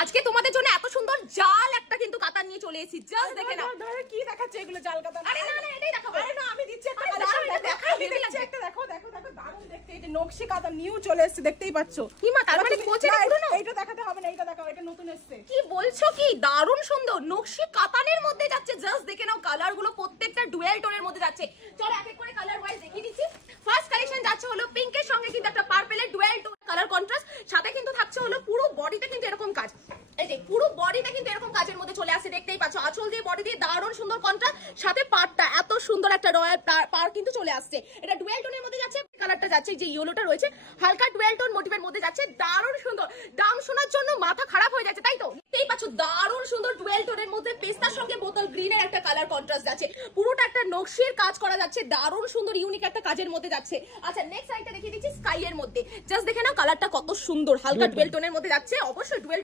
আজকে তোমাদের জন্য এত সুন্দর জাল একটা কিন্তু কাতান নিয়ে চলে এসেছি, জাস্ট দেখে নাও। কি দেখাচ্ছে এগুলো জাল কাতান? আরে না না এটাই দেখাবো। আরে না আমি দিচ্ছি একটা আরে কালেকশন, দাঁড়াও, এটা দেখো দেখাই আমি দিতে দিচ্ছি লাগবে। একটা, দেখো দেখো দেখো দারুণ দেখতে, এই যে নকশি কাতান নিউ চলে এসেছে, দেখতেই পাচ্ছো। কি মা, তার মানে কোচে না, পুরনো? এইটা দেখাতে হবে না, এইটা দেখাও, এটা নতুন এসেছে। কি বলছো কি, দারুণ সুন্দর নকশি কাতানের মধ্যে যাচ্ছে, জাস্ট দেখে নাও। কালার গুলো প্রত্যেকটা ডুয়েল টোনের মধ্যে যাচ্ছে। চলো এক এক করে কালার ওয়াইজ দেখিয়ে দিচ্ছি। ফার্স্ট কালেকশন যাচ্ছে হলো পিঙ্কের সঙ্গে কিন্তু একটা পার্পলের ডুয়েল টোন কালার কন্ট্রাস্ট, সাথে কিন্তু থাকছে হলো পুরো বডিতে কিন্তু এরকম কাজ। এই যে পুরো বডিটা কিন্তু এরকম কাজের মধ্যে চলে আসে, দেখতেই পাচ্ছ। আঁচল দিয়ে বডি দিয়ে দারুণ সুন্দর কন্ট্রাস্ট, সাথে পাড়টা এত সুন্দর একটা রয়্যাল পার কিন্তু চলে আসছে। এটা ডুয়েল টোনের মধ্যে যাচ্ছে, কালারটা যাচ্ছে যে ইয়েলোটা রয়েছে হালকা ডুয়েল টোন মোটিভের মধ্যে যাচ্ছে, দারুণ সুন্দর। দাম শোনার জন্য মাথা খারাপ হয়ে যাচ্ছে, তাই তো? দেখতেই পাচ্ছ দারুণ সুন্দর ডুয়েল টোনের মধ্যে পেস্তার সঙ্গে বোতল গ্রিনের একটা কালার কন্ট্রাস্ট যাচ্ছে, পুরোটা একটা নকশির কাজ করা যাচ্ছে, দারুণ সুন্দর ইউনিক একটা কাজের মধ্যে যাচ্ছে। আচ্ছা নেক্সট আইটা দেখিয়ে দিচ্ছি স্কাই এর মধ্যে, জাস্ট দেখে নাও কালারটা কত সুন্দর, হালকা ডুয়েল টোনের মধ্যে যাচ্ছে। অবশ্যই ডুয়েল